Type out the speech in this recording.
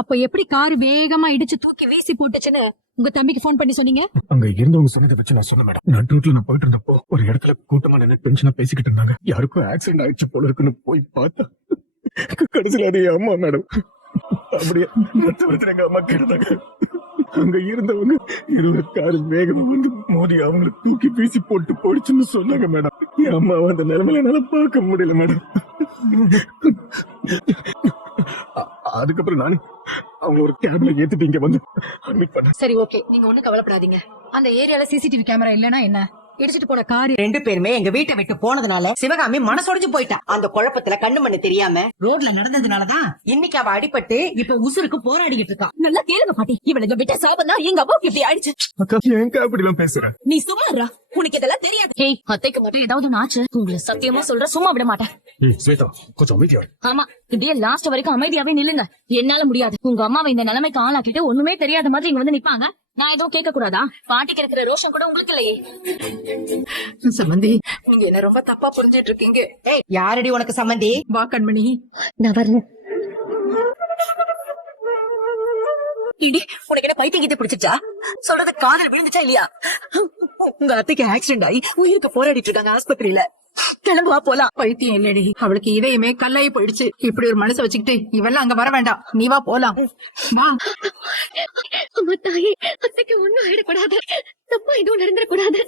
அப்ப எப்படி கார் வேகமா இடிச்சு தூக்கி வீசி போட்டுச்சுன்னு உங்க தம்பிக்கு போன் பண்ணி சொன்னீங்க? அங்க இருந்தவங்க சொன்னதை வச்சு நான் சொன்னேன் மேடம். நான் ரூட்ல நான் போயிட்டு இருந்தப்போ ஒரு இடத்துல கூட்டமா நின்று டென்ஷனா பேசிக்கிட்டு இருந்தாங்க. யாருக்கும் ஆக்சிடென்ட் ஆயிடுச்சு போல இருக்குன்னு போய் பார்த்தா கடைசியில அது என் அம்மா மேடம். அப்படியே எங்க அம்மா கேட்டாங்க. அங்க இருந்தவங்க 20 கார் வேகமா வந்து மோதி அவங்களை தூக்கி வீசி போட்டு போயிடுச்சுன்னு சொன்னாங்க மேடம். என் அம்மாவை அந்த நிலைமையில என்னால பார்க்க முடியல மேடம். அதுக்கப்புறம் நான் அவங்க ஒரு கேப்ல ஏத்திட்டு இங்க வந்து அட்மிட் பண்ணேன். சரி, ஓகே, நீங்க ஒண்ணும் கவலைப்படாதீங்க. அந்த ஏரியால சிசிடிவி கேமரா இல்லனா என்ன, இடிச்சிட்டு போன கார் 2 பேருமே எங்க வீட்டை விட்டு போனதுனால சிவகாமி மனசொடைஞ்சு போயிட்டா. அந்த குழப்பத்துல கண்ணு மண்ணு தெரியாம ரோட்ல நடந்ததுனாலதான் இன்னைக்கு அவ அடிபட்டு இப்ப உசுருக்கு போராடிக்கிட்டு இருக்கா. நல்லா கேளுங்க பாட்டி, இவளுங்க விட்ட சாபம் தான் எங்க அம்மாவுக்கு இப்படி ஆயிடுச்சு. அக்கா ஏங்க அப்படி எல்லாம் பேசுறேன்? நீ சும்மாறா, உனக்கு இதெல்லாம் தெரியாது. ஏய், அத்தைக்கு மட்டும் ஏதாவது ஆச்சு உங்களை சத்தியமா சொல்ற, சும்மா விட மாட்டேன். ஸ்வேதா கொஞ்சம் அமைதியா இரு. ஆமா, இப்படியே லாஸ்ட் வரைக்கும் அமைதியாவே நில்லுங்க. என்னால முடியாது. உங்க அம்மாவை இந்த நிலைமைக்கு ஆளாக்கிட்டு ஒண்ணுமே தெரியாத மாதிரி இங்க வந்து நிப்பாங்க. நான் எதுவும் கேட்க கூடாதா? பாட்டிக்கு இருக்கிற ரோஷம் கூட உங்களுக்கு இல்லையே. சம்பந்தி, நீங்க என்ன ரொம்ப தப்பா புரிஞ்சிட்டு இருக்கீங்க. ஏய், யாரடி உனக்கு சம்மந்தி? வா கண்மணி, நான் வரணும். இடி, உனக்கு என்ன பைத்தியம் கிட்ட பிடிச்சிச்சா? சொல்றது காதல் விழுந்துச்சா இல்லையா? உங்க அத்தைக்கு ஆக்சிடென்ட் ஆகி உயிருக்கு போராடிட்டு இருக்காங்க ஆஸ்பத்திரியில. கிளம்புவா போலாம். பைத்தியம் இல்லடி, அவளுக்கு இதயமே கல்லாயி போயிடுச்சு. இப்படி ஒரு மனசை வச்சுக்கிட்டு இவெல்லாம் அங்க வர வேண்டாம். நீ வா போலாம். வா. அம்மா தாயே, அத்தைக்கு ஒண்ணும் ஆயிடக்கூடாது. தப்பா எதுவும் நடந்துடக்கூடாது.